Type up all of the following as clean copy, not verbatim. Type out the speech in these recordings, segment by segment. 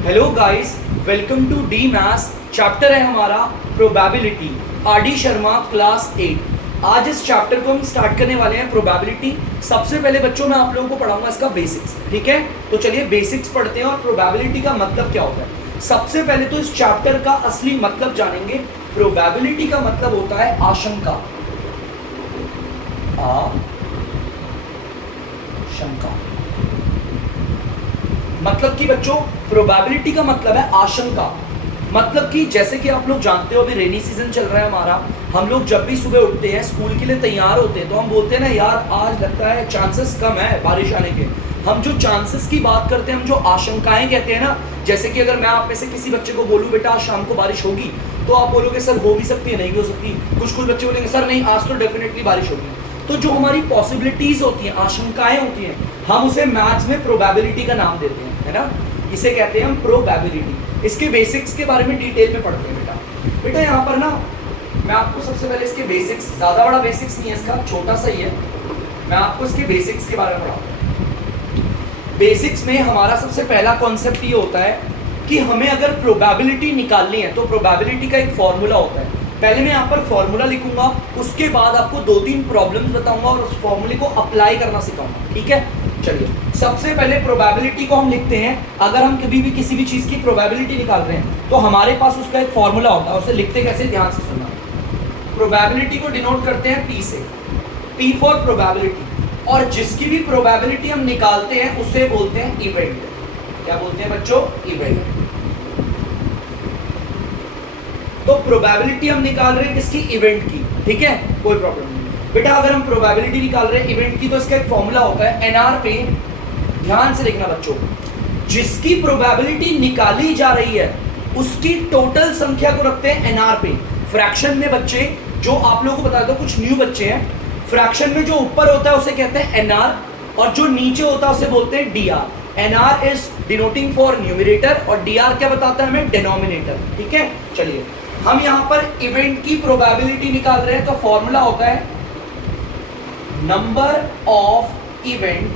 Hello guys, welcome to the maths. Chapter है हमारा probability, RD. Sharma, class 8। आज इस चैप्टर को हम स्टार्ट करने वाले हैं प्रोबेबिलिटी। सबसे पहले बच्चों मैं आप लोगों को पढ़ाऊंगा इसका बेसिक्स, ठीक है। तो चलिए बेसिक्स पढ़ते हैं और प्रोबेबिलिटी का मतलब क्या होता है। सबसे पहले तो इस चैप्टर का असली मतलब जानेंगे। प्रोबेबिलिटी का मतलब होता है आशंका। आशंका मतलब कि बच्चों प्रोबेबिलिटी का मतलब है आशंका। मतलब कि जैसे कि आप लोग जानते हो अभी रेनी सीजन चल रहा है हमारा। हम लोग जब भी सुबह उठते हैं स्कूल के लिए तैयार होते हैं तो हम बोलते हैं ना यार आज लगता है चांसेस कम है बारिश आने के। हम जो चांसेस की बात करते हैं, हम जो आशंकाएं कहते हैं ना, जैसे कि अगर मैं आप में से किसी बच्चे को बोलूं बेटा आज शाम को बारिश होगी, तो आप बोलोगे सर हो भी सकती है, नहीं भी हो सकती। कुछ बच्चे बोलेंगे सर नहीं आज तो डेफिनेटली बारिश होगी। तो जो हमारी पॉसिबिलिटीज होती हैं, आशंकाएं होती हैं, हम उसे मैथ्स में प्रोबेबिलिटी का नाम देते हैं, है ना। इसे कहते हैं हम प्रोबेबिलिटी। इसके बेसिक्स के बारे में डिटेल में पढ़ते हैं बेटा यहाँ पर ना मैं आपको सबसे पहले इसके बेसिक्स, ज्यादा बड़ा बेसिक्स नहीं है इसका, छोटा सा ही है। मैं आपको इसके बेसिक्स के बारे में पढ़ाता हूँ। बेसिक्स में हमारा सबसे पहला कॉन्सेप्ट ये होता है कि हमें अगर प्रोबेबिलिटी निकालनी है तो प्रोबेबिलिटी का एक फॉर्मूला होता है। पहले मैं यहाँ पर फॉर्मूला लिखूंगा, उसके बाद आपको 2-3 प्रॉब्लम्स बताऊंगा और उस फॉर्मूले को अप्लाई करना सिखाऊंगा, ठीक है। चलिए सबसे पहले प्रोबेबिलिटी को हम लिखते हैं। अगर हम कभी भी किसी भी चीज की प्रोबेबिलिटी निकाल रहे हैं तो हमारे पास उसका एक फॉर्मूला होता है। उसे लिखते कैसे, ध्यान से सुनना। प्रोबेबिलिटी को डिनोट करते हैं P से, P फॉर प्रोबेबिलिटी। और जिसकी भी प्रोबेबिलिटी हम निकालते हैं उसे बोलते हैं इवेंट। क्या बोलते हैं बच्चों? इवेंट। तो प्रोबेबिलिटी हम निकाल रहे हैं किसकी? इवेंट की, ठीक है, कोई प्रॉब्लम नहीं बेटा। अगर हम प्रोबेबिलिटी निकाल रहे हैं इवेंट की तो इसका एक फॉर्मूला होता है एनआर पे। ध्यान से देखना बच्चों, जिसकी प्रोबेबिलिटी निकाली जा रही है उसकी टोटल संख्या को रखते हैं एनआर पे। फ्रैक्शन में बच्चे, जो आप लोगों को बता दो कुछ न्यू बच्चे हैं, फ्रैक्शन में जो ऊपर होता है उसे कहते हैं एनआर और जो नीचे होता है उसे बोलते हैं DR. NR is denoting for numerator और डीआर क्या बताता है हमें? डिनोमिनेटर, ठीक है। चलिए हम यहां पर इवेंट की प्रोबेबिलिटी निकाल रहे हैं तो फॉर्मूला होता है नंबर ऑफ इवेंट।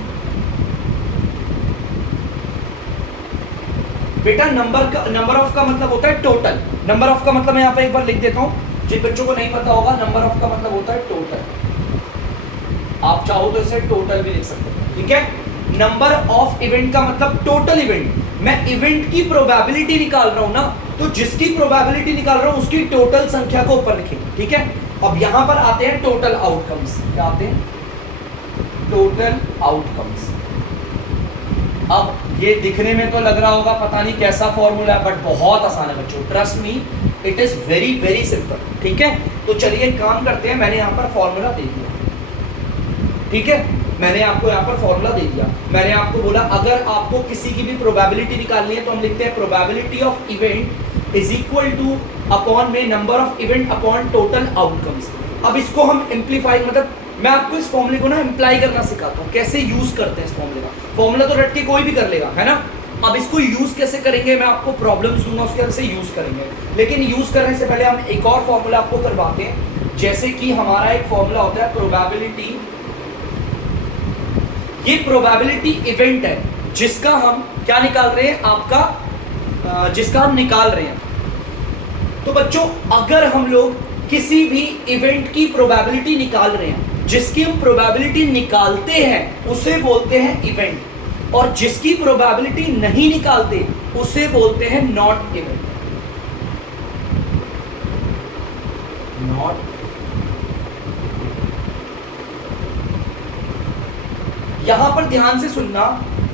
बेटा नंबर ऑफ का मतलब होता है टोटल। नंबर ऑफ का मतलब मैं यहां पर एक बार लिख देता हूं, जिन बच्चों को नहीं पता होगा, नंबर ऑफ का मतलब होता है टोटल। आप चाहो तो इसे टोटल भी लिख सकते हो, ठीक है। नंबर ऑफ इवेंट का मतलब टोटल इवेंट। मैं इवेंट की प्रोबेबिलिटी निकाल रहा हूं ना, तो जिसकी प्रोबेबिलिटी निकाल रहा हूं उसकी टोटल संख्या को ऊपर लिखेंगे, ठीक है। अब यहां पर आते हैं टोटल आउटकम्स। क्या आते हैं? Total outcomes. अब ये दिखने में तो लग रहा होगा पता नहीं कैसा फॉर्मूला है, बट बहुत आसान है बच्चों, trust me, it is very very simple, ठीक है। तो चलिए एक काम करते हैं, मैंने यहां पर फॉर्मूला दे दिया, ठीक है। मैंने आपको यहाँ पर फॉर्मूला दे दिया। मैंने आपको बोला अगर आपको किसी की भी प्रोबेबिलिटी निकालनी है तो हम लिखते हैं probability of event is equal to upon में number of event upon total outcomes. अब इसको हम इम्प्लीफाई, मतलब मैं आपको इस फॉर्मूले को ना इम्प्लाई करना सिखाता हूँ, कैसे यूज करते हैं इस फॉर्मूले का। फॉर्मूला तो रट के कोई भी कर लेगा, है ना। अब इसको यूज कैसे करेंगे मैं आपको प्रॉब्लम्स दूंगा, उसके अंदर से यूज करेंगे। लेकिन यूज करने से पहले हम एक और फॉर्मूला आपको करवाते हैं। जैसे कि हमारा एक फॉर्मूला होता है प्रोबेबिलिटी, ये प्रोबेबिलिटी इवेंट है जिसका हम क्या निकाल रहे हैं, आपका जिसका हम निकाल रहे हैं। तो बच्चों अगर हम लोग किसी भी इवेंट की प्रोबेबिलिटी निकाल रहे हैं, जिसकी हम प्रोबेबिलिटी निकालते हैं उसे बोलते हैं इवेंट, और जिसकी प्रोबेबिलिटी नहीं निकालते उसे बोलते हैं नॉट इवेंट। नॉट। यहां पर ध्यान से सुनना,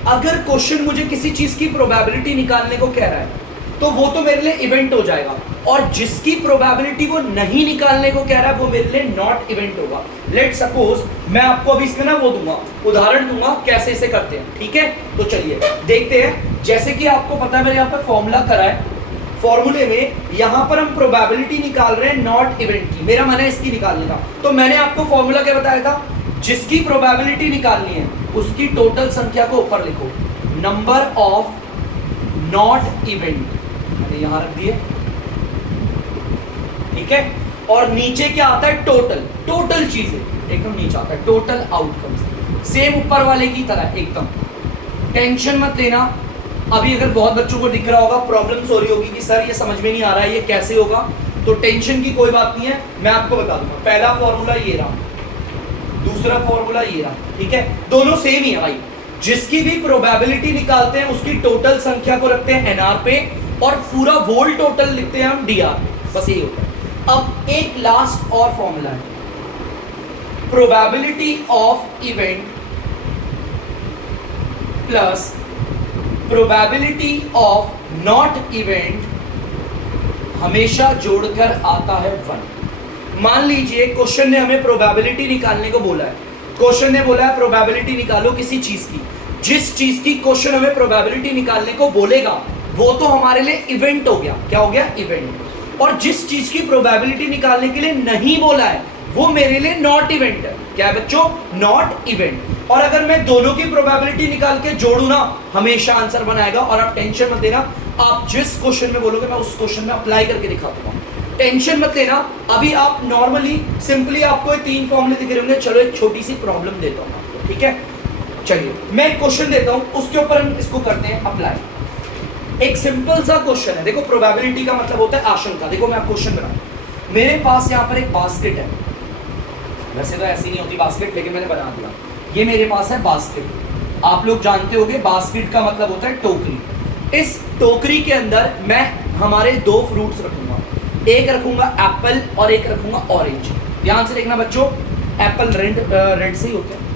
अगर क्वेश्चन मुझे किसी चीज की प्रोबेबिलिटी निकालने को कह रहा है तो वो तो मेरे लिए इवेंट हो जाएगा, और जिसकी प्रोबेबिलिटी वो नहीं निकालने को कह रहा है वो मेरे लिए नॉट इवेंट होगा। लेट सपोज मैं आपको अभी इसमें ना वो दूंगा, उदाहरण दूंगा कैसे इसे करते हैं, ठीक है। तो चलिए देखते हैं। जैसे कि आपको पता है मैंने यहाँ पर फॉर्मूला करा है, फॉर्मूले में यहां पर हम प्रोबेबिलिटी निकाल रहे हैं नॉट इवेंट की, मेरा मन है इसकी निकालने का। तो मैंने आपको फॉर्मूला क्या बताया था? जिसकी प्रोबेबिलिटी निकालनी है उसकी टोटल संख्या को ऊपर लिखो, नंबर ऑफ नॉट इवेंट, मैंने यहां रख दिए, ठीक है। और नीचे क्या आता है? टोटल। टोटल चीजें एकदम नीचे आता है, टोटल आउटकम्स। सेम ऊपर वाले की तरह एकदम, टेंशन मत लेना, अभी अगर बहुत बच्चों को दिख रहा होगा, प्रॉब्लम्स हो रही होगी कि सर ये समझ में नहीं आ रहा है, ये कैसे होगा, तो टेंशन की कोई बात नहीं है, मैं आपको बता दूंगा। पहला फॉर्मूला ये रहा, दूसरा फॉर्मूला ये रहा, ठीक है, दोनों सेम ही है भाई। जिसकी भी प्रोबेबिलिटी निकालते हैं उसकी टोटल संख्या को रखते हैं एनआर पे और पूरा वोल टोटल लिखते हैं हम डीआर पे, बस यही होता है। अब एक लास्ट और फॉर्मूला है, probability of event plus probability of not event हमेशा जोड़कर आता है 1। मान लीजिए क्वेश्चन ने हमें प्रोबेबिलिटी निकालने को बोला है, क्वेश्चन ने बोला है प्रोबेबिलिटी निकालो किसी चीज की, जिस चीज की क्वेश्चन हमें प्रोबेबिलिटी निकालने को बोलेगा वो तो हमारे लिए इवेंट हो गया, क्या हो गया, इवेंट। और जिस चीज की प्रोबेबिलिटी निकालने के लिए नहीं बोला है वो मेरे लिए नॉट इवेंट है, क्या है बच्चों, नॉट इवेंट। और अगर मैं दोनों की प्रोबेबिलिटी निकाल के जोड़ू ना, हमेशा आंसर बनाएगा। और आप टेंशन मत देना, आप जिस क्वेश्चन में बोलोगे मैं उस क्वेश्चन में अप्लाई करके दिखा दूंगा, टेंशन मत लेना। अभी आप नॉर्मली सिंपली आपको 3 फॉर्मूले दिख रहे होंगे, चलो एक छोटी सी प्रॉब्लम देता हूँ आपको, ठीक है। चलिए मैं एक क्वेश्चन देता हूँ, उसके ऊपर हम इसको करते हैं अप्लाई। एक सिंपल सा क्वेश्चन है, देखो प्रोबेबिलिटी का मतलब होता है आशंका। देखो मैं क्वेश्चन बना, मेरे पास यहाँ पर एक बास्केट है, वैसे तो ऐसी नहीं होती बास्केट, लेकिन मैंने बना दिया। ये मेरे पास है बास्केट, आप लोग जानते होंगे बास्केट का मतलब होता है टोकरी। इस टोकरी के अंदर मैं हमारे 2 फ्रूट्स रखूंगा, एक रखूंगा एप्पल और एक रखूंगा ऑरेंज। ध्यान से देखना बच्चों, एप्पल रेड से ही होते हैं।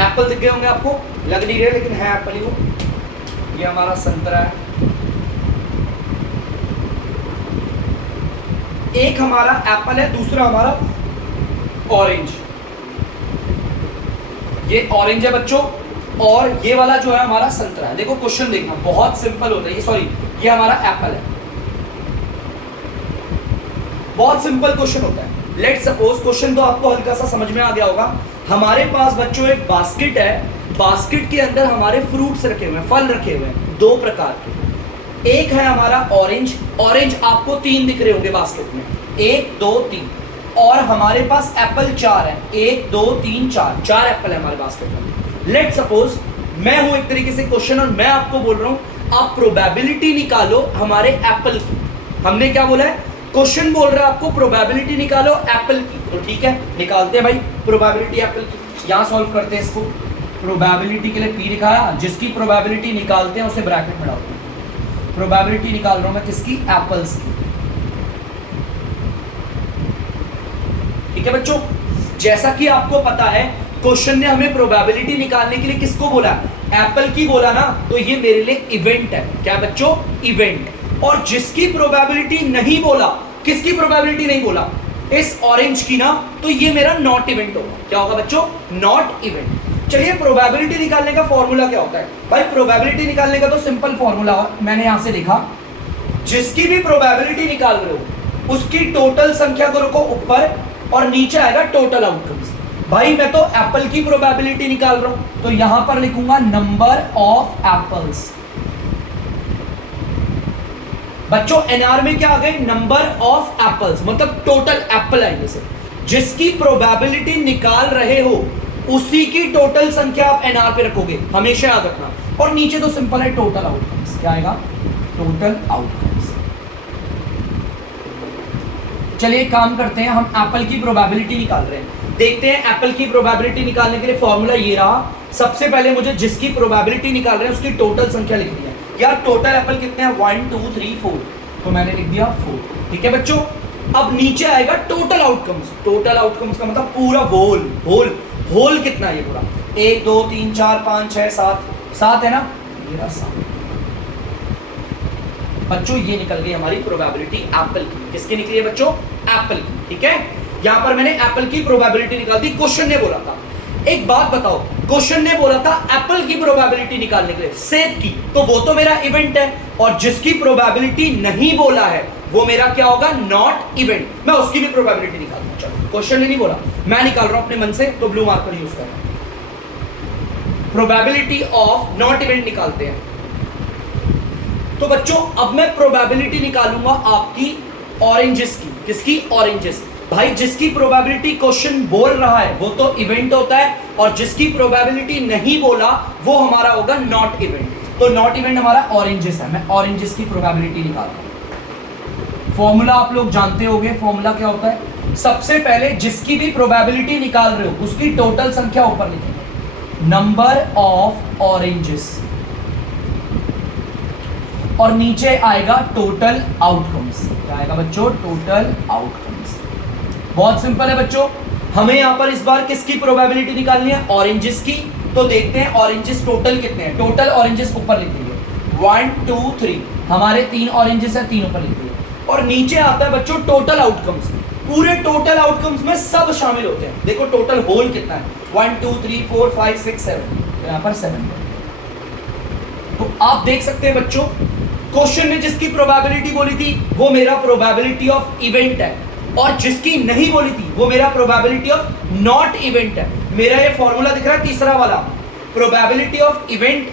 एप्पल दिख गए होंगे आपको, लग नहीं रहे लेकिन है एप्पल ही वो। ये हमारा संतरा है, एक हमारा एप्पल है, दूसरा हमारा ऑरेंज। ये ऑरेंज है बच्चों और ये वाला जो है हमारा संतरा है। देखो क्वेश्चन देखना, बहुत सिंपल होता है ये, सॉरी ये हमारा एप्पल है, बहुत सिंपल क्वेश्चन होता है। लेट सपोज, क्वेश्चन तो आपको हल्का सा समझ में आ गया होगा। हमारे पास बच्चों एक बास्केट है, बास्केट के अंदर हमारे फ्रूट्स रखे हुए हैं, फल रखे हुए हैं 2 प्रकार के। एक है हमारा ऑरेंज, ऑरेंज आपको 3 दिख रहे होंगे बास्केट में, 1 2 3। और हमारे पास एप्पल 4 है, 1 2 3 4 एप्पल है हमारे बास्केट में। लेट सपोज मैं हूं एक तरीके से क्वेश्चन और मैं आपको बोल रहा हूं आप प्रोबेबिलिटी निकालो हमारे एप्पल की। हमने क्या बोला है, क्वेश्चन बोल रहा है आपको प्रोबेबिलिटी निकालो एप्पल की, तो ठीक है निकालते हैं भाई प्रोबेबिलिटी एप्पल की। यहां सॉल्व करते हैं इसको, प्रोबेबिलिटी के लिए P लिखाया, जिसकी प्रोबेबिलिटी निकालते हैं उसे ब्रैकेट में डालते हैं। प्रोबेबिलिटी निकाल रहा हूं मैं किसकी, एप्पल्स की, ठीक है बच्चों। जैसा कि आपको पता है क्वेश्चन ने हमें प्रोबेबिलिटी निकालने के लिए किसको बोला, एप्पल की बोला ना, तो ये मेरे लिए इवेंट है, क्या बच्चों, इवेंट। और जिसकी प्रोबेबिलिटी नहीं बोला, किसकी प्रोबेबिलिटी नहीं बोला, इस ऑरेंज की ना, तो ये मेरा नॉट इवेंट होगा, क्या होगा बच्चों, नॉट इवेंट। चलिए प्रोबेबिलिटी निकालने का फॉर्मूला क्या होता है भाई, प्रोबेबिलिटी निकालने का तो सिंपल फॉर्मूला मैंने यहां से लिखा, जिसकी भी प्रोबेबिलिटी निकाल रहे हो उसकी टोटल संख्या को रखो ऊपर और नीचे आएगा टोटल आउटकम्स। भाई मैं तो एप्पल की प्रोबेबिलिटी निकाल रहा हूं, तो यहां पर लिखूंगा नंबर ऑफ एप्पल्स। बच्चों एनआर में क्या आ गए, नंबर ऑफ एप्पल्स, मतलब टोटल एप्पल आएंगे सिर्फ। जिसकी प्रोबेबिलिटी निकाल रहे हो उसी की टोटल संख्या आप एनआर पे रखोगे, हमेशा याद रखना। और नीचे तो सिंपल है टोटल आउटकम्स, क्या आएगा, टोटल आउटकम्स। चलिए काम करते हैं, हम एप्पल की प्रोबेबिलिटी निकाल रहे हैं। देखते हैं एप्पल की प्रोबेबिलिटी निकालने के लिए फॉर्मूला ये रहा। सबसे पहले मुझे जिसकी प्रोबेबिलिटी निकाल रहे हैं उसकी टोटल संख्या लिखनी है। यार टोटल एप्पल कितने हैं, 1 2 3 4, तो मैंने लिख दिया 4, ठीक है बच्चों। अब नीचे आएगा टोटल आउटकम्स, टोटल आउटकम्स का मतलब पूरा होल, होल कितना है ये पूरा, 1 2 3 4 5 6 7 है ना, ये रहा 7। बच्चों ये निकल गई हमारी प्रोबेबिलिटी एप्पल की, किसकी निकली है बच्चों, एप्पल की, ठीक है। यहां पर मैंने एप्पल की प्रोबेबिलिटी निकाल दी, क्वेश्चन ने बोला था। एक बात बताओ, क्वेश्चन ने बोला था एप्पल की प्रोबेबिलिटी निकालने के लिए, सेब की, तो वो तो मेरा इवेंट है। और जिसकी प्रोबेबिलिटी नहीं बोला है वो मेरा क्या होगा, नॉट इवेंट। मैं उसकी भी प्रोबेबिलिटी निकालूंगा। चलो क्वेश्चन ने नहीं बोला, मैं निकाल रहा हूं अपने मन से, तो ब्लू मार्कर यूज कर रहा हूं। प्रोबेबिलिटी ऑफ नॉट इवेंट निकालते हैं। तो बच्चों अब मैं प्रोबेबिलिटी निकालूंगा आपकी ऑरेंजेस की, किसकी, ऑरेंजेस। भाई जिसकी प्रोबेबिलिटी क्वेश्चन बोल रहा है वो तो इवेंट होता है, और जिसकी प्रोबेबिलिटी नहीं बोला वो हमारा होगा नॉट इवेंट। तो नॉट इवेंट हमारा ऑरेंजेस है। मैं ऑरेंजेस की प्रोबेबिलिटी निकालता हूं। फॉर्मूला आप लोग जानते होंगे, फॉर्मूला क्या होता है? सबसे पहले जिसकी भी प्रोबेबिलिटी निकाल रहे हो उसकी टोटल संख्या ऊपर लिखेंगे, नंबर ऑफ ऑरेंजेस, और नीचे आएगा टोटल आउटकम्स। क्या आएगा बच्चों? Total outcomes. बहुत सिंपल है बच्चों। हमें यहां पर इस बार किसकी प्रोबेबिलिटी निकालनी है? ऑरेंजेस की। तो देखते हैं ऑरेंजेस टोटल कितने हैं। टोटल ऑरेंजेस ऊपर लिख दीजिए 1 2 3, हमारे 3 ऑरेंजेस है, 3 ऊपर लिख दीजिए। और नीचे आता है बच्चों टोटल आउटकम्स। पूरे टोटल आउटकम्स में सब शामिल होते हैं। देखो टोटल होल कितना है, 1 2 3 4 5 6 7, तो यहां पर 7। तो आप देख सकते हैं बच्चों, क्वेश्चन ने जिसकी प्रोबेबिलिटी बोली थी वो मेरा प्रोबेबिलिटी ऑफ इवेंट है, और जिसकी नहीं बोली थी वो मेरा प्रोबेबिलिटी ऑफ नॉट इवेंट है। मेरा ये फॉर्मूला दिख रहा है तीसरा वाला, probability of event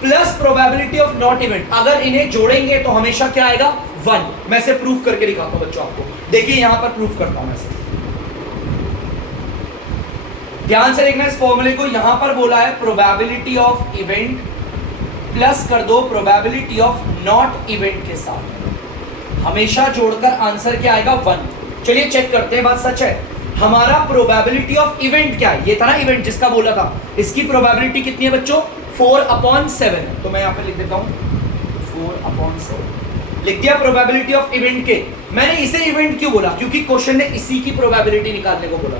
plus probability of not event. अगर इन्हें जोड़ेंगे तो हमेशा क्या आएगा? 1। मैं इसे प्रूफ करके दिखाता हूं बच्चों आपको। देखिए यहां पर प्रूफ करता हूं मैं इसे, ध्यान से देखना इस फॉर्मूले को। यहां पर बोला है प्रोबेबिलिटी ऑफ इवेंट प्लस कर दो प्रोबेबिलिटी ऑफ नॉट इवेंट के साथ, हमेशा जोड़कर आंसर क्या आएगा? 1। चलिए चेक करते हैं बात सच है। हमारा प्रोबेबिलिटी ऑफ इवेंट क्या है? ये था ना इवेंट जिसका बोला था, इसकी प्रोबेबिलिटी कितनी है बच्चों? 4/7 है। तो मैं यहां पे लिख देता हूं 4/7, लिख दिया प्रोबेबिलिटी ऑफ इवेंट के। मैंने इसे इवेंट क्यों बोला? क्योंकि क्वेश्चन ने इसी की प्रोबेबिलिटी निकालने को बोला।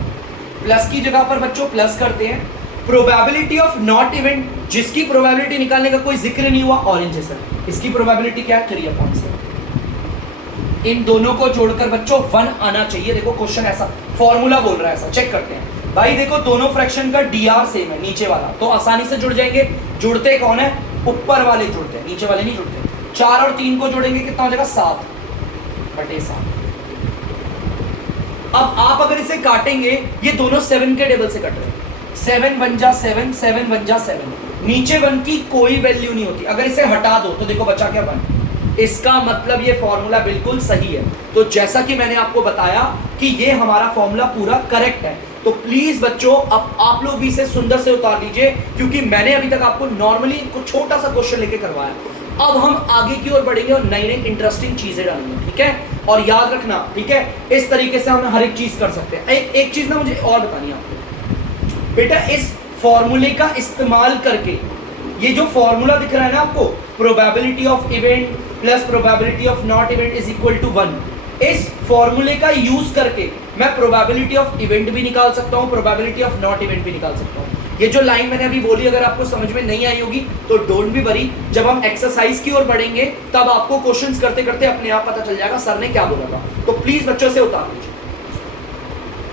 प्लस की जगह पर बच्चों प्लस करते हैं। प्रोबेबिलिटी ऑफ नॉट इवेंट, जिसकी प्रोबेबिलिटी निकालने का कोई जिक्र नहीं हुआ, ऑरेंजेस है, इसकी प्रोबेबिलिटी क्या है? 3/7। इन दोनों को जोड़कर बच्चों 1 आना चाहिए। देखो क्वेश्चन ऐसा फॉर्मूला बोल रहा है, ऐसा चेक करते हैं। भाई देखो दोनों फ्रैक्शन का डीआर सेम है, नीचे वाला, तो आसानी से जुड़ जाएंगे। जुड़ते कौन है? ऊपर वाले जुड़ते हैं, नीचे वाले नहीं जुड़ते। 4 और 3 को जोड़ेंगे कितना हो जाएगा? 7/7। अब आप अगर इसे काटेंगे, ये दोनों 7 के टेबल से कट रहे हैं। 7 1 जा 7, 7 1 जा 7, नीचे 1 की कोई वैल्यू नहीं होती। अगर इसे हटा दो तो देखो बचा क्या? 1। इसका मतलब ये फॉर्मूला बिल्कुल सही है। तो जैसा कि मैंने आपको बताया कि ये हमारा फॉर्मूला पूरा करेक्ट है। तो प्लीज बच्चों अब आप लोग भी इसे सुंदर से उतार लीजिए, क्योंकि मैंने अभी तक आपको नॉर्मली कुछ छोटा सा क्वेश्चन लेके करवाया। अब हम आगे की ओर बढ़ेंगे और नई नई इंटरेस्टिंग चीजें डालेंगे, ठीक है? और याद रखना, ठीक है, इस तरीके से हम हर एक चीज कर सकते हैं। एक चीज ना मुझे और बतानी है आपको बेटा, इस फॉर्मूले का इस्तेमाल करके, ये जो फॉर्मूला दिख रहा है ना आपको, probability of event plus probability of not event is equal to 1, इस फॉर्मूले का यूज करके मैं प्रोबेबिलिटी ऑफ इवेंट भी निकाल सकता हूं, प्रोबेबिलिटी ऑफ नॉट इवेंट भी निकाल सकता हूं। ये जो लाइन मैंने अभी बोली अगर आपको समझ में नहीं आई होगी तो डोंट बी वरी, जब हम एक्सरसाइज की ओर बढ़ेंगे तब आपको क्वेश्चंस करते करते अपने आप पता चल जाएगा सर ने क्या बोला था। तो प्लीज बच्चों से उतार लीजिए।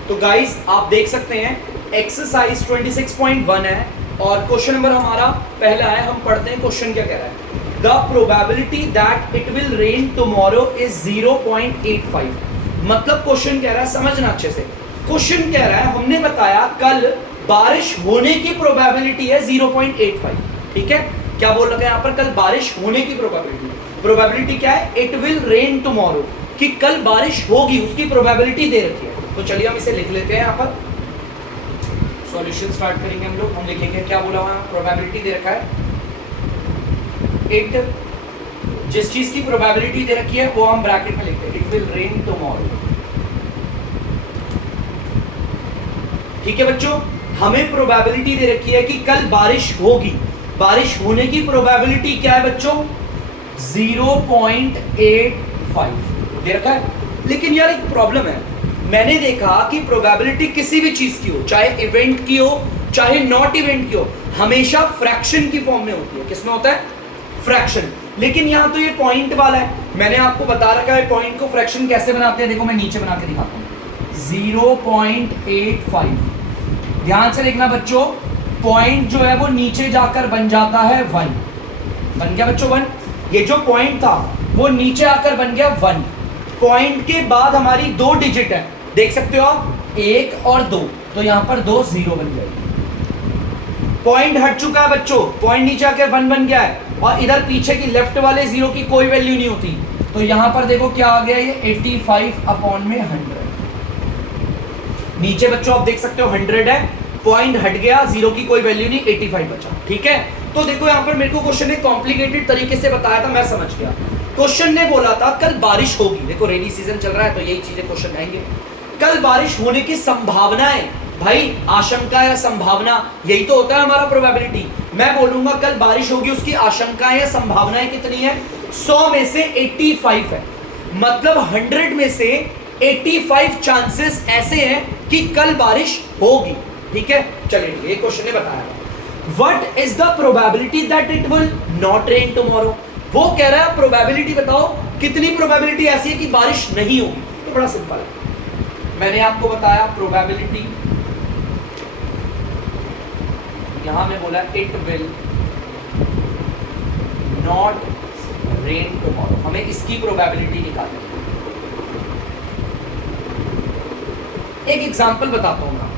तो गाइस आप देख सकते हैं एक्सरसाइज 26.1 है और क्वेश्चन नंबर हमारा पहला है। हम पढ़ते हैं क्वेश्चन क्या कह रहा है। The probability that it will rain tomorrow is 0.85। मतलब क्वेश्चन कह रहा है, समझना अच्छे से, क्वेश्चन कह रहा है हमने बताया कल बारिश होने की प्रोबेबिलिटी है 0.85, ठीक है? क्या बोल रखा है यहाँ पर? कल बारिश होने की प्रोबेबिलिटी क्या है? इट विल रेन टुमारो, कि कल बारिश होगी, उसकी प्रोबेबिलिटी दे रखी है। तो चलिए हम इसे लिख लेते हैं। यहाँ पर सॉल्यूशन स्टार्ट करेंगे हम लोग। हम लिखेंगे क्या बोला हुआ है, प्रोबेबिलिटी दे रखा है, इट, जिस चीज की प्रोबेबिलिटी दे रखी है वो हम ब्रैकेट में लिखते हैं, इट विल रेन टुमारो। ठीक है बच्चों, हमें प्रोबेबिलिटी दे रखी है कि कल बारिश होगी, बारिश होने की प्रोबेबिलिटी क्या है बच्चों? 0.85 दे रखा है। लेकिन यार एक प्रॉब्लम है, मैंने देखा कि प्रोबेबिलिटी किसी भी चीज की हो, चाहे इवेंट की हो चाहे नॉट इवेंट की हो, हमेशा फ्रैक्शन की फॉर्म में होती है। किसमें होता है? फ्रैक्शन। लेकिन यहां तो ये पॉइंट वाला है, मैंने आपको बता रखा है पॉइंट को फ्रैक्शन कैसे बनाते हैं। देखो मैं नीचे बना के दिखाता हूं, 0.85। ध्यान से देखना बच्चों, पॉइंट जो है वो नीचे जाकर बन जाता है 1। बन गया बच्चों 1। ये जो पॉइंट था वो नीचे आकर बन गया 1। पॉइंट के बाद हमारी 2 डिजिट है, देख सकते हो आप, 1 और 2, तो यहां पर 2 0 बन जाएगी। पॉइंट हट चुका है बच्चों, पॉइंट नीचे आकर 1 बन गया है, और इधर पीछे की लेफ्ट वाले 0 की कोई वैल्यू नहीं होती। तो यहां पर देखो क्या आ गया, ये 85/100। नीचे बच्चों आप देख सकते हो 100 है, पॉइंट हट गया, जीरो की कोई वैल्यू नहीं, 85 बचा। ठीक है, तो देखो यहाँ पर मेरे को क्वेश्चन ने कॉम्प्लिकेटेड तरीके से बताया था, मैं समझ गया। क्वेश्चन ने बोला था कल बारिश होगी, देखो रेनी सीजन चल रहा है तो यही चीजें क्वेश्चन आएंगे। कल बारिश होने की संभावना है भाई, आशंका या संभावना, यही तो होता है हमारा प्रोबेबिलिटी। मैं बोलूंगा कल बारिश होगी, उसकी आशंकाएं या संभावनाएं कितनी है? 100 में से 85 है, मतलब 100 में से 85 चांसेस ऐसे हैं कि कल बारिश होगी। ठीक है, चलिए ये क्वेश्चन ने बताया what is the probability that it will not rain tomorrow. वो कह रहा है प्रोबेबिलिटी बताओ कितनी प्रोबेबिलिटी ऐसी है कि बारिश नहीं होगी। तो बड़ा सिंपल है, मैंने आपको बताया प्रोबेबिलिटी, यहां में बोला it will not rain tomorrow, हमें इसकी प्रोबेबिलिटी निकालनी है। एक एग्जांपल बताता हूं मैं,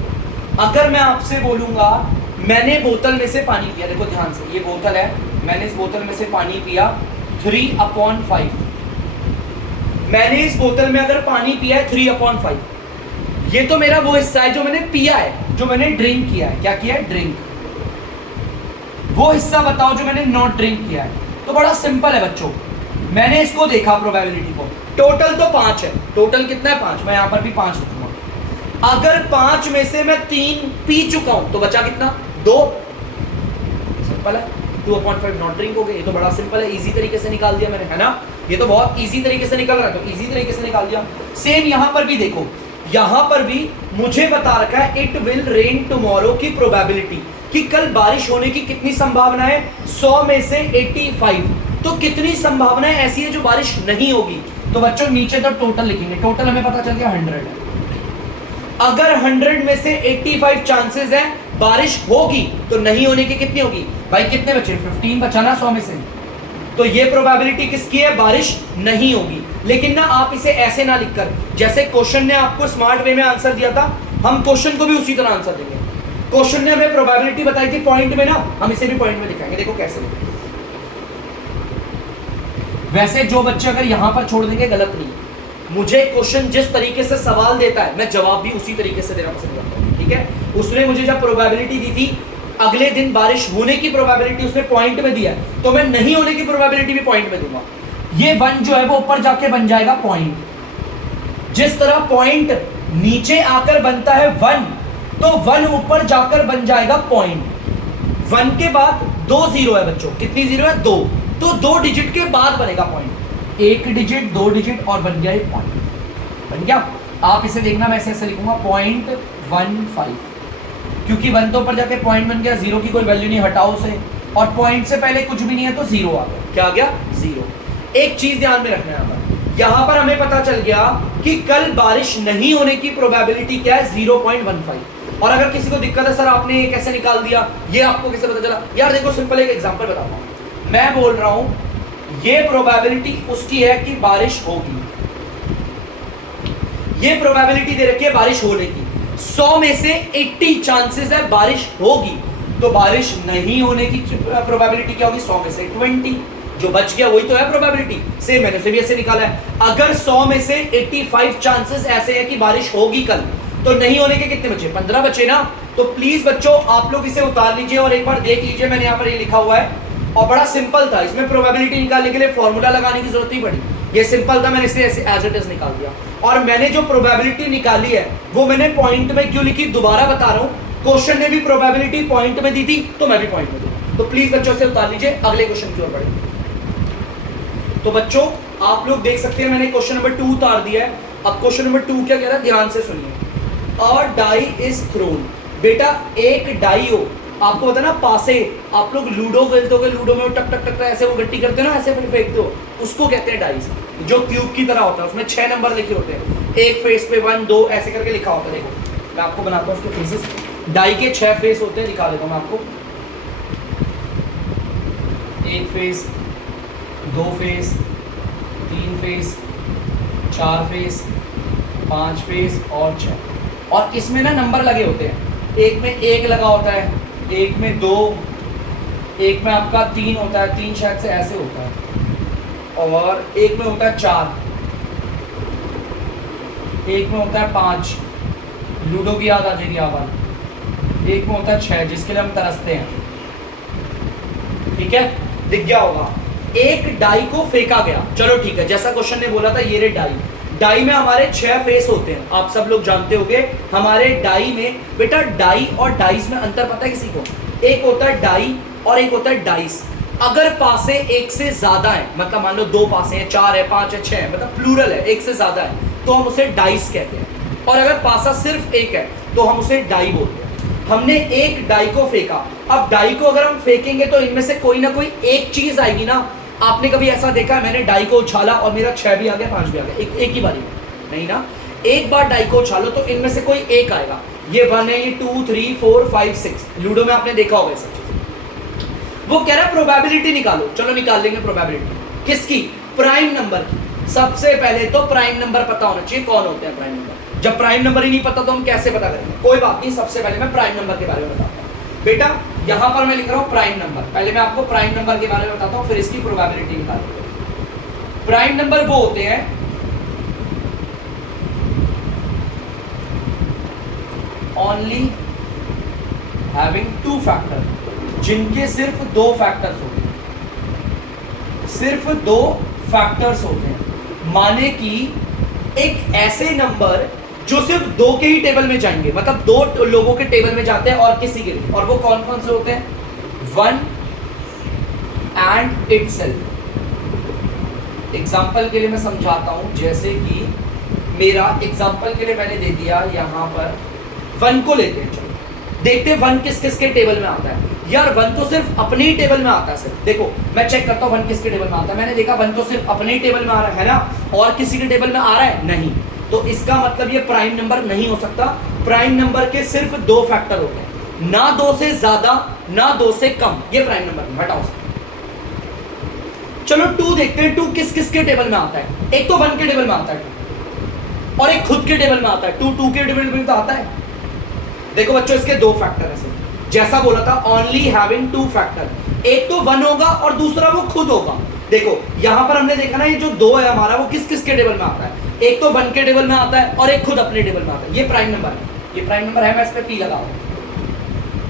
अगर मैं आपसे बोलूंगा मैंने बोतल में से पानी पिया, देखो ध्यान से, ये बोतल है, मैंने इस बोतल में से पानी पिया 3/5, मैंने इस बोतल में अगर पानी पिया है 3/5, ये तो मेरा वो हिस्सा है जो मैंने पिया है, जो मैंने ड्रिंक किया है। क्या किया है? ड्रिंक। वो हिस्सा बताओ जो मैंने नॉट ड्रिंक किया है। तो बड़ा सिंपल है बच्चों, मैंने इसको देखा प्रोबेबिलिटी को, टोटल तो 5 है, टोटल कितना है? 5, मैं यहां पर भी 5 लिखूंगा। अगर 5 में से मैं 3 पी चुका हूं तो बचा कितना? 2। सिंपल है, 2/5 नॉट ड्रिंक हो गए। ये तो बड़ा सिंपल है, इजी तरीके से निकाल दिया मैंने, है ना? ये तो बहुत इजी तरीके से निकल रहा है, तो इजी तरीके से निकाल दिया। सेम यहां पर भी देखो, यहां पर भी मुझे बता रखा है इट विल रेन टुमारो की प्रोबेबिलिटी, कि कल बारिश होने की कितनी संभावना है? 100 में से 85। तो कितनी संभावना ऐसी है जो बारिश नहीं होगी? तो बच्चों नीचे तो टोटल लिखेंगे, टोटल हमें पता चल गया 100 है। अगर 100 में से 85 चांसेस है बारिश होगी, तो नहीं होने की कितनी होगी? भाई कितने बचे? 15 बचा ना 100 में से। तो ये प्रोबेबिलिटी किसकी है? बारिश नहीं होगी। लेकिन ना आप इसे ऐसे ना लिखकर, जैसे क्वेश्चन ने आपको स्मार्ट वे में आंसर दिया था, हम क्वेश्चन को भी उसी तरह आंसर देंगे। क्वेश्चन ने हमें प्रोबेबिलिटी बताई थी पॉइंट में ना, हम इसे भी पॉइंट में दिखाएंगे। देखो कैसे लिखेंगे। वैसे जो बच्चे अगर यहां पर छोड़ देंगे गलत नहीं, मुझे क्वेश्चन जिस तरीके से सवाल देता है मैं जवाब भी उसी तरीके से देना पसंद करता हूं। ठीक है, उसने मुझे जब प्रोबेबिलिटी दी थी अगले दिन बारिश होने की प्रोबेबिलिटी उसने पॉइंट में दिया, तो मैं नहीं होने की प्रोबेबिलिटी भी पॉइंट में दूंगा। ये 1 जो है वो ऊपर जाके बन जाएगा पॉइंट। जिस तरह पॉइंट नीचे आकर बनता है 1, तो 1 ऊपर जाकर बन जाएगा पॉइंट। 1 के बाद 2 जीरो है बच्चों, कितनी जीरो है? 2। तो 2 डिजिट के बाद बनेगा पॉइंट, 1 डिजिट 2 डिजिट और बन गया एक पॉइंट। बन गया? आप इसे देखना, मैं ऐसे लिखूंगा 0.15, क्योंकि 1 तो ऊपर जाके पॉइंट बन गया, जीरो की कोई वैल्यू नहीं, हटाओ से, और पॉइंट से पहले कुछ भी नहीं है तो जीरो आ गया। क्या आ गया? जीरो। एक चीज ध्यान में रखना है, यहां पर हमें पता चल गया कि कल बारिश नहीं होने की प्रोबेबिलिटी क्या है? 0.15। और अगर किसी को दिक्कत है सर आपने ये कैसे निकाल दिया, ये आपको कैसे पता चला? यार देखो सिंपल एक एग्जांपल बताता हूं। मैं बोल रहा हूं ये प्रोबेबिलिटी उसकी है कि बारिश होगी, ये प्रोबेबिलिटी दे रखी है बारिश होने की। 100 में से 80 चांसेस है बारिश होगी, तो बारिश नहीं होने की प्रोबेबिलिटी क्या होगी? 100 में से 20, जो बच गया वही तो है प्रोबेबिलिटी। सेम मैंने से भी ऐसे निकाला है। अगर 100 में से 85 चांसेस ऐसे हैं कि बारिश होगी कल, तो नहीं होने के कितने बचे? 15 बचे ना। तो प्लीज बच्चों आप लोग इसे उतार लीजिए और एक बार देख लीजिए, मैंने यहाँ पर ये लिखा हुआ है, और बड़ा सिंपल था, इसमें प्रोबेबिलिटी निकालने के लिए फॉर्मूला लगाने की जरूरत नहीं पड़ी, ये सिंपल था, मैंने इसे ऐसे एज इट इज निकाल दिया। और मैंने जो प्रोबेबिलिटी निकाली है वो मैंने पॉइंट में क्यों लिखी, दोबारा बता रहा हूँ, क्वेश्चन ने भी प्रोबेबिलिटी पॉइंट में दी थी तो मैं भी पॉइंट में दूंगा। तो प्लीज बच्चों से उतार लीजिए, अगले क्वेश्चन की ओर बढ़े। तो बच्चों आप लोग देख सकते हैं मैंने क्वेश्चन नंबर 2 उतार दिया है। अब क्वेश्चन नंबर 2 क्या कह रहा है, ध्यान से सुनिए। और डाई इज थ्रोन, बेटा एक डाई हो, आपको पता ना पासे, आप लोग लूडो खेलते हो, लूडो में टक टक टक ऐसे वो गट्टी करते हो ना, ऐसे फिर फेंकते हो, उसको कहते हैं डाइस, जो क्यूब की तरह होता है, उसमें 6 नंबर लिखे होते हैं, एक फेस पे 1 2 ऐसे करके लिखा होता है। देखो मैं आपको बनाता हूँ उसके फेसेस, डाई के 6 फेस होते हैं, दिखा देता हूँ मैं आपको। 1 face, 2 face, 3 face, 4 face, 5 face और 6। और इसमें ना नंबर लगे होते हैं, एक में 1 लगा होता है, एक में 2, एक में आपका 3 होता है, 3 शायद से ऐसे होता है, और एक में होता है 4, एक में होता है 5, लूडो की याद आ जाएगी आप वाली। एक में होता है 6 जिसके लिए हम तरसते हैं, ठीक है, दिख गया होगा। एक डाई को फेंका गया, चलो ठीक है, जैसा क्वेश्चन ने बोला था ये रे डाई। डाई में हमारे 6 फेस होते हैं, आप सब लोग जानते होंगे। हमारे डाई में बेटा डाई और डाइस में अंतर पता है किसी को? एक होता है डाई और एक होता है डाइस। अगर पासे एक से ज्यादा है, मतलब मान लो 2 पासे हैं, 4 है, 5 है, 6 है, मतलब प्लूरल है, एक से ज्यादा है, तो हम उसे डाइस कहते हैं। और अगर पासा सिर्फ एक है तो हम उसे डाई बोलते हैं। हमने एक डाई को फेंका, अब डाई को अगर हम फेंकेंगे तो इनमें से कोई ना कोई एक चीज आएगी ना। आपने कभी ऐसा देखा है मैंने डाई को उछाला और मेरा 6 भी आ गया, 5 भी आ गया एक ही बारी में? नहीं ना। एक बार डाई को उछालो तो इनमें से कोई एक आएगा। ये 1 है, ये 2, 3, 4, 5, 6। लूडो में आपने देखा होगा सब चीजें। वो कह रहा है प्रोबेबिलिटी निकालो, चलो निकाल लेंगे प्रोबेबिलिटी। किसकी? प्राइम नंबर की। सबसे पहले तो प्राइम नंबर पता होना चाहिए कौन होते हैं प्राइम नंबर। जब प्राइम नंबर ही नहीं पता तो हम कैसे पता करेंगे? कोई बात नहीं, सबसे पहले मैं प्राइम नंबर के बारे में बताता हूँ। बेटा यहां पर मैं लिख रहा हूं प्राइम नंबर। पहले मैं आपको प्राइम नंबर के बारे में बताता हूं, फिर इसकी प्रोबेबिलिटी निकालूंगा। प्राइम नंबर वो होते हैं ओनली हैविंग 2 फैक्टर, जिनके सिर्फ 2 फैक्टर्स होते हैं, सिर्फ 2 फैक्टर्स होते हैं। माने कि एक ऐसे नंबर जो सिर्फ 2 के ही टेबल में जाएंगे, मतलब 2 लोगों के टेबल में जाते हैं और किसी के लिए, और वो कौन कौन से होते हैं? 1 एंड इटसेल्फ। एग्जाम्पल के लिए मैं समझाता हूं, जैसे कि मेरा एग्जाम्पल के लिए मैंने दे दिया यहां पर 1 को लेते हैं। चलो देखते हैं 1 किस किस के टेबल में आता है। यार 1 तो सिर्फ अपने ही टेबल में आता है। सिर्फ देखो मैं चेक करता हूं 1 किसके टेबल में आता है। मैंने देखा 1 तो सिर्फ अपने ही टेबल में आ रहा है ना, और किसी के टेबल में आ रहा है नहीं, तो इसका मतलब ये प्राइम नंबर नहीं हो सकता। प्राइम नंबर के सिर्फ 2 फैक्टर होते हैं, ना 2 से ज्यादा ना 2 से कम, ये प्राइम नंबर है, हटाओ। चलो 2 देखते हैं, 2 किस किस के टेबल में आता है। एक तो 1 के टेबल में आता है 2, और एक खुद के टेबल में आता है 2 के टेबल में तो आता है। देखो बच्चों इसके 2 फैक्टर है, जैसा बोला था ओनली हैविंग 2 फैक्टर। एक तो 1 होगा और दूसरा वो खुद होगा। देखो यहां पर हमने देखा ना, ये जो 2 है हमारा, वो किस किस के टेबल में आता है? एक तो 1 के टेबल में आता है और एक खुद अपने टेबल में आता है। ये प्राइम नंबर है, ये प्राइम नंबर है। मैं इस पे P लगाऊं,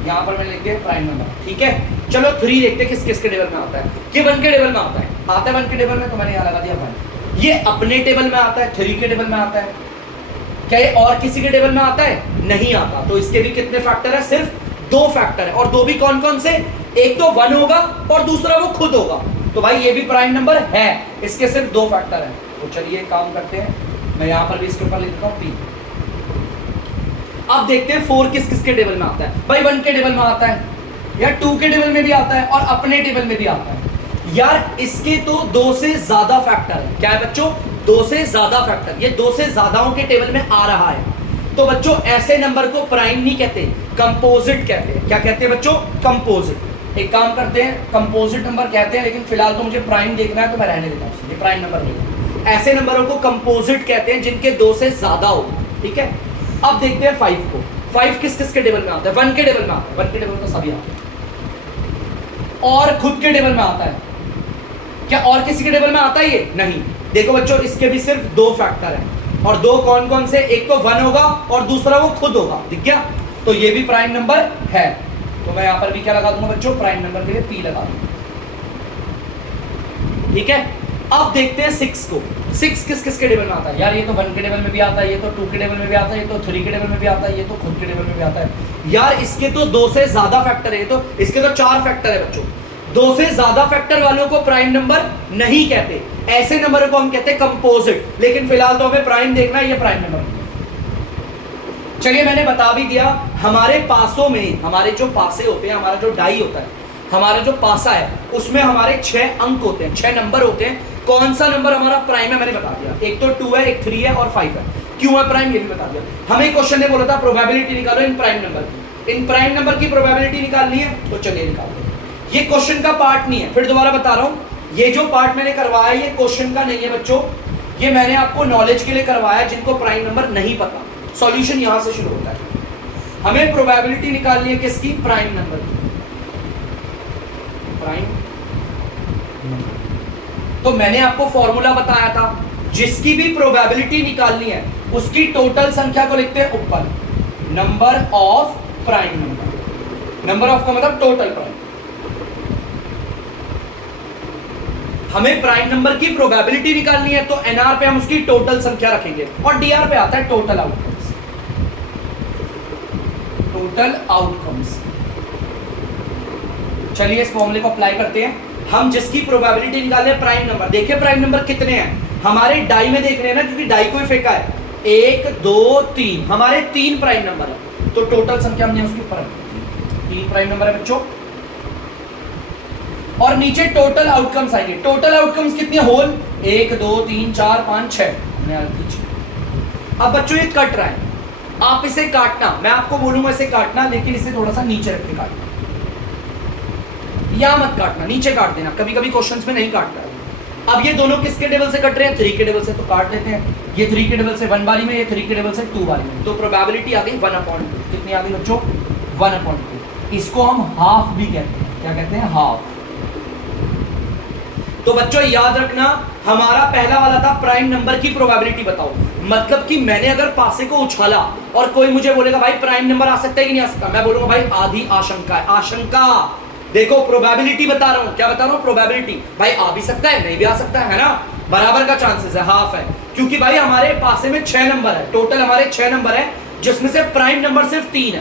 यहां पर मैं लिख दिया प्राइम नंबर, ठीक है। चलो 3 देखते हैं किस किस के टेबल में आता है। ये 1 के टेबल में आता है, 1 के टेबल में, तो मैंने यहां लगा दिया 1। ये अपने टेबल में आता है, 3 के टेबल में आता है। क्या ये और किसी के टेबल में आता है? नहीं आता। तो इसके भी कितने फैक्टर है? सिर्फ 2 फैक्टर है। और 2 भी कौन कौन से? एक तो 1 होगा और दूसरा वो खुद होगा। तो भाई ये भी प्राइम नंबर है, इसके सिर्फ 2 फैक्टर है। तो चलिए काम करते हैं, मैं यहां पर भी इसके ऊपर लिख देता हूं P। अब देखते हैं 4 किस किस के टेबल में आता है। भाई 1 के टेबल में आता है, या 2 के टेबल में भी आता है, और अपने टेबल में भी आता है। यार इसके तो 2 से ज्यादा फैक्टर है। क्या है बच्चों? 2 से ज्यादा फैक्टर। ये 2 से ज्यादाओं के टेबल में आ रहा है। तो बच्चों ऐसे नंबर को प्राइम नहीं कहते, कंपोजिट कहते हैं। क्या कहते हैं बच्चों? कंपोजिट। एक काम करते हैं, कंपोजिट नंबर कहते हैं, लेकिन फिलहाल तो मुझे प्राइम देखना है तो मैं रहने देता हूं, ये प्राइम नंबर नहीं है। ऐसे नंबरों को कंपोजिट कहते हैं जिनके 2 से ज्यादा हो, ठीक है। अब देखते हैं 5 को। 5 किस किस के टेबल में आता है? 1 के टेबल में आता है, 1 के टेबल में तो सभी आते हैं। और खुद के टेबल में आता है। क्या और किसी के टेबल में आता है ये? नहीं। देखो बच्चों इसके भी सिर्फ 2 फैक्टर है, और 2 कौन कौन से? एक तो 1 होगा और दूसरा वो खुद होगा, दिख गया। तो ये भी प्राइम नंबर है। तो मैं यहां पर भी क्या लगा दूंगा बच्चों? प्राइम नंबर के लिए P लगा दूंगा, ठीक है। अब देखते हैं 6 को। 6 किस किस के टेबल में आता है? यार ये तो 1 के टेबल में भी आता है, ये तो 2 के टेबल में भी आता है, ये तो 3 के टेबल में भी आता है, ये तो खुद के टेबल में भी आता है। यार इसके तो 2 से ज्यादा फैक्टर है, तो इसके तो 4 फैक्टर है बच्चों। 2 से ज्यादा फैक्टर वालों को प्राइम नंबर नहीं कहते, ऐसे नंबर को हम कहते हैं कंपोजिट। लेकिन फिलहाल तो हमें प्राइम देखना है, ये प्राइम नंबर। चलिए मैंने बता भी दिया, हमारे पासों में, हमारे जो पासे होते हैं, हमारा जो डाई होता है, हमारा जो पासा है, उसमें हमारे 6 अंक होते हैं, 6 नंबर होते हैं। कौन सा नंबर हमारा प्राइम है मैंने बता दिया। एक तो 2 है, एक 3 है और 5 है। क्यों है प्राइम ये भी बता दिया। हमें क्वेश्चन ने बोला था प्रोबेबिलिटी निकालो इन प्राइम नंबर की। इन प्राइम नंबर की प्रोबेबिलिटी निकालनी है, तो चलिए निकालते हैं। ये क्वेश्चन का पार्ट नहीं है, फिर दोबारा बता रहा हूं, ये जो पार्ट मैंने करवाया ये क्वेश्चन का नहीं है बच्चों, ये मैंने आपको नॉलेज के लिए करवाया। जिनको प्राइम नंबर नहीं पता, सॉल्यूशन यहां से शुरू होता है। हमें प्रोबेबिलिटी निकालनी है किसकी? प्राइम नंबर की। प्राइम नंबर, तो मैंने आपको फॉर्मूला बताया था, जिसकी भी प्रोबेबिलिटी निकालनी है उसकी टोटल संख्या को लिखते हैं ऊपर, number of prime number. Number of का मतलब टोटल प्राइम। हमें प्राइम नंबर की प्रोबेबिलिटी निकालनी है, तो एनआर पे हम उसकी टोटल संख्या रखेंगे, और डीआर पे आता है टोटल आउटकम्स। Total outcomes. चलिए इस फॉर्मूले को अप्लाई करते हैं। हम जिसकी प्रोबेबिलिटी निकाल रहे हैं प्राइम नंबर, देखिए प्राइम नंबर कितने हैं हमारे डाई में देख रहे हैं ना, क्योंकि डाई को ही फेंका है। 1 2 3 हमारे 3 प्राइम नंबर है, तो टोटल संख्या हमने उसके ऊपर 3 प्राइम नंबर है बच्चों। और नीचे टोटल आउटकम्स आएंगे। टोटल आउटकम्स कितने? होल 1 2 3 4 5 6। अब बच्चों ये कट रहा है, आप इसे काटना, मैं आपको बोलूंगा इसे काटना, लेकिन इसे थोड़ा सा नीचे रख के काटना, या मत काटना, नीचे काट देना, कभी कभी क्वेश्चंस में नहीं काटता है। अब ये दोनों किसके टेबल से कट रहे हैं? 3 के टेबल से, तो काट देते हैं। ये 3 के टेबल से 1 बारी में, ये 3 के टेबल से 2 बारी में, तो प्रोबेबिलिटी आ गई 1/2। कितनी आ गई बच्चों? 1/2। इसको हम हाफ भी कहते हैं। क्या कहते हैं? हाफ। तो बच्चों याद रखना, हमारा पहला वाला था प्राइम नंबर की प्रोबेबिलिटी बताओ, मतलब कि मैंने अगर पासे को उछाला और कोई मुझे बोलेगा भाई प्राइम नंबर आ सकता है कि नहीं आ सकता, मैं बोलूंगा भाई आधी आशंका है। आशंका, देखो प्रोबेबिलिटी बता रहा हूं, क्या बता रहा हूं? प्रोबेबिलिटी। भाई आ भी सकता है, नहीं भी आ सकता है ना, बराबर का चांसेस है, हाफ है, क्योंकि भाई हमारे पासे में 6 नंबर है, टोटल हमारे 6 नंबर है, जिसमें से प्राइम नंबर सिर्फ 3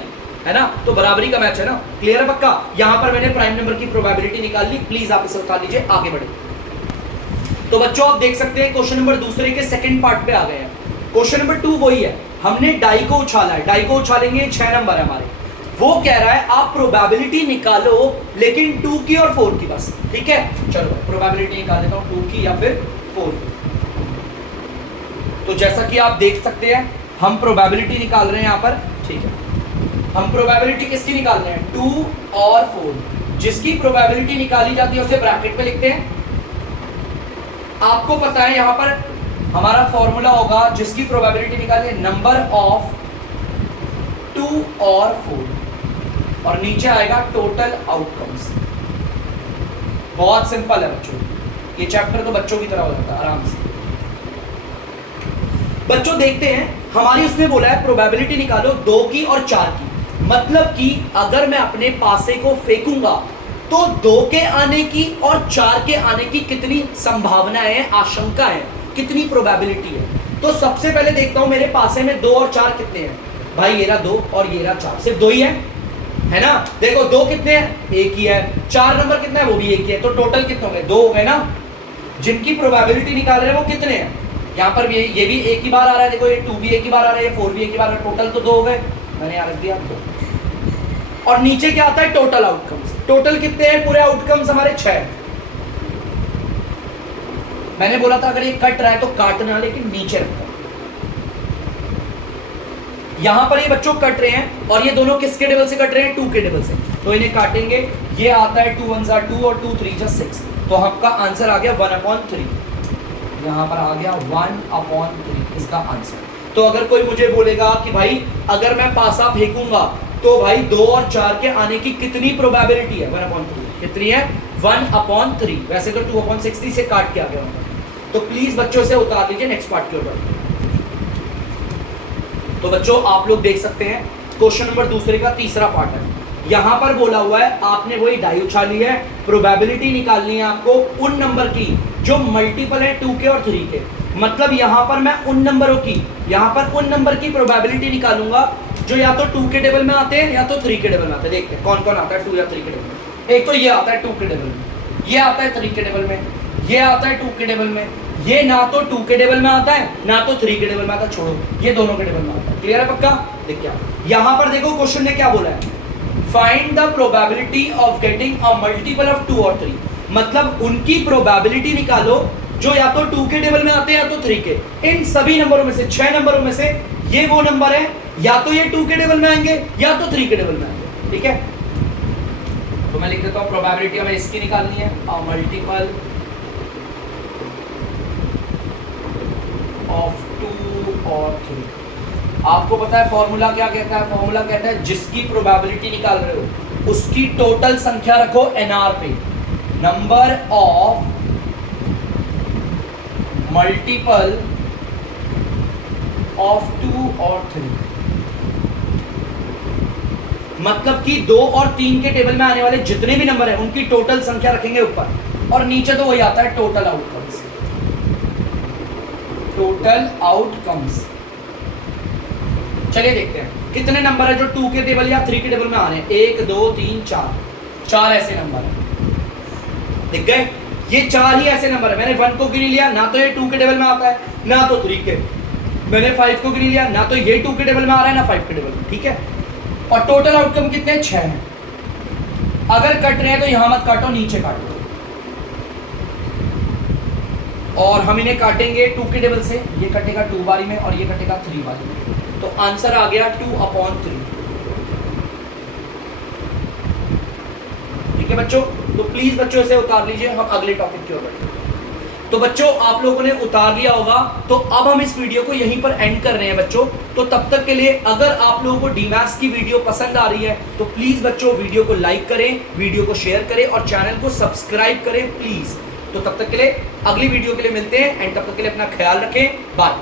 है ना, तो बराबरी का मैच है ना। क्लियर है पक्का? यहां पर मैंने प्राइम नंबर की प्रोबेबिलिटी निकाल ली, प्लीज आप इसे उतार लीजिए, आगे बढ़े। तो बच्चों आप देख सकते हैं क्वेश्चन नंबर दूसरे के सेकंड पार्ट पे आ गए हैं। क्वेश्चन नंबर 2 वही है, हमने डाई को उछाला है, डाई को उछालेंगे, 6 नंबर है हमारे। वो कह रहा है आप प्रोबेबिलिटी निकालो लेकिन 2 की और 4 की बस, ठीक है? चलो प्रोबेबिलिटी निकाल देता हूं, 2 की या फिर 4। तो जैसा कि आप देख सकते हैं हम प्रोबेबिलिटी निकाल रहे हैं यहां पर, ठीक है? हम प्रोबेबिलिटी किसकी निकाल रहे हैं? 2 और 4। जिसकी प्रोबेबिलिटी निकाली जाती है उसे ब्रैकेट में लिखते हैं। आपको पता है यहां पर हमारा फॉर्मूला होगा, जिसकी प्रोबेबिलिटी निकाली है नंबर ऑफ 2 और 4, और नीचे आएगा टोटल आउटकम्स। बहुत सिंपल है बच्चों, ये चैप्टर तो बच्चों की तरह हो जाता है आराम से। बच्चों देखते हैं, हमारी उसने बोला है प्रोबेबिलिटी निकालो 2 की और 4 की, मतलब कि अगर मैं अपने पासे को फेंकूंगा तो 2 के आने की और 4 के आने की कितनी संभावनाएं हैं, आशंका है, कितनी प्रोबेबिलिटी है। तो सबसे पहले देखता हूं मेरे पासे में 2 और 4 कितने हैं। भाई ये रहा 2 और ये रहा 4, सिर्फ 2 ही है ना? देखो 2 कितने हैं? 1 ही है। 4 नंबर कितना है? वो भी 1 ही है। तो टोटल कितने हो गए? 2 हो गए ना। जिनकी प्रोबेबिलिटी निकाल रहे हैं वो कितने हैं? यहाँ पर ये भी 1 ही बार आ रहा है, देखो ये 2 भी 1 ही बार आ रहा है, ये 4 भी 1 ही बार आ रहा है, टोटल तो 2 हो गए। मैंने यहाँ रख दिया 2। और नीचे क्या आता है? Total outcomes. टोटल कितने हैं? पूरे आउटकम्स हमारे 6। मैंने बोला था अगर ये कट रहा है तो काटना, लेकिन नीचे रखना। यहां पर ये बच्चों कट रहे हैं, और ये दोनों किसके टेबल से कट रहे हैं? 2 के टेबल से, तो इन्हें काटेंगे। ये आता है 2 1 2 और 2 3 6, तो आपका आंसर आ गया 1/3। यहां पर आ गया 1/3 इसका आंसर। तो अगर कोई मुझे बोलेगा कि भाई अगर मैं पासा फेंकूंगा तो भाई 2 और 4 के आने की कितनी प्रोबेबिलिटी है? 1/3। कितनी है? 1/3। वैसे तो 2/60 से काट के आ गया होगा, तो प्लीज बच्चों से उतार लीजिए, नेक्स्ट पार्ट की ओर। तो बच्चों आप लोग देख सकते हैं क्वेश्चन नंबर दूसरे का तीसरा पार्ट है। यहां पर बोला हुआ है आपने वही डाई उछाली है, प्रोबेबिलिटी निकालनी है आपको उन नंबर की जो मल्टीपल है 2 के और 3 के। मतलब यहां पर मैं उन नंबरों की, यहां पर उन नंबर की प्रोबेबिलिटी निकालूंगा जो या तो 2 के टेबल में आते हैं या तो 3 के टेबल में आते हैं। देखते हैं कौन कौन आता है 2 या 3 के टेबल में। एक तो ये आता है 2 के टेबल में, ये आता है 3 के टेबल में, ये आता है 2 के टेबल में, ये ना तो 2 के टेबल में आता है ना तो 3 के टेबल में आता है, छोड़ो ये दोनों के टेबल में आता है। क्लियर है पक्का? देखिए यहां पर देखो क्वेश्चन ने क्या बोला है, find the probability of getting a multiple of 2 और 3। मतलब उनकी प्रोबेबिलिटी निकालो जो या तो 2 के टेबल में आते हैं या तो 3 के। इन सभी नंबरों में से 6 नंबरों में से ये वो नंबर है या तो ये 2 के टेबल में आएंगे या तो 3 के टेबल में आएंगे। ठीक है, तो मैं लिख देता हूं प्रोबेबिलिटी हमें इसकी निकालनी है, अ मल्टीपल ऑफ 2 और 3। आपको पता है फॉर्मूला क्या कहता है? फॉर्मूला कहता है जिसकी प्रोबेबिलिटी निकाल रहे हो उसकी टोटल संख्या रखो एनआर पे, नंबर ऑफ मल्टीपल ऑफ 2 और 3। मतलब कि 2 और 3 के टेबल में आने वाले जितने भी नंबर हैं उनकी टोटल संख्या रखेंगे ऊपर, और नीचे तो वही आता है टोटल आउटकम्स। Total outcomes. चलिए देखते हैं कितने नंबर है जो 2 के टेबल या 3 के टेबल में आ रहे हैं। 1 2 3 4 ऐसे नंबर है। दिख गए? ये 4 ही ऐसे नंबर है। मैंने 1 को गिन लिया, ना तो ये 2 के टेबल में आता है ना तो 3 के। मैंने 5 को गिन लिया, ना तो ये 2 के टेबल में आ रहा है ना 5 के टेबल में। ठीक है, और टोटल आउटकम कितने? 6 हैं। अगर कट रहे हैं तो यहां मत काटो, नीचे काटो, और हम इन्हें काटेंगे 2 के टेबल से। ये कटेगा 2 बारी में और ये कटेगा 3 बारी में, तो आंसर आ गया 2/3। ठीक है बच्चों, तो प्लीज बच्चों इसे उतार लीजिए, हम अगले टॉपिक की ओर बढ़ेंगे। तो बच्चों आप लोगों ने उतार लिया होगा, तो अब हम इस वीडियो को यहीं पर एंड कर रहे हैं बच्चों। तो तब तक के लिए अगर आप लोगों को डीमैथ्स की वीडियो पसंद आ रही है तो प्लीज बच्चों वीडियो को लाइक करें, वीडियो को शेयर करें और चैनल को सब्सक्राइब करें प्लीज। तो तब तक के लिए अगली वीडियो के लिए मिलते हैं, एंड तब तक के लिए अपना ख्याल रखें। बाय।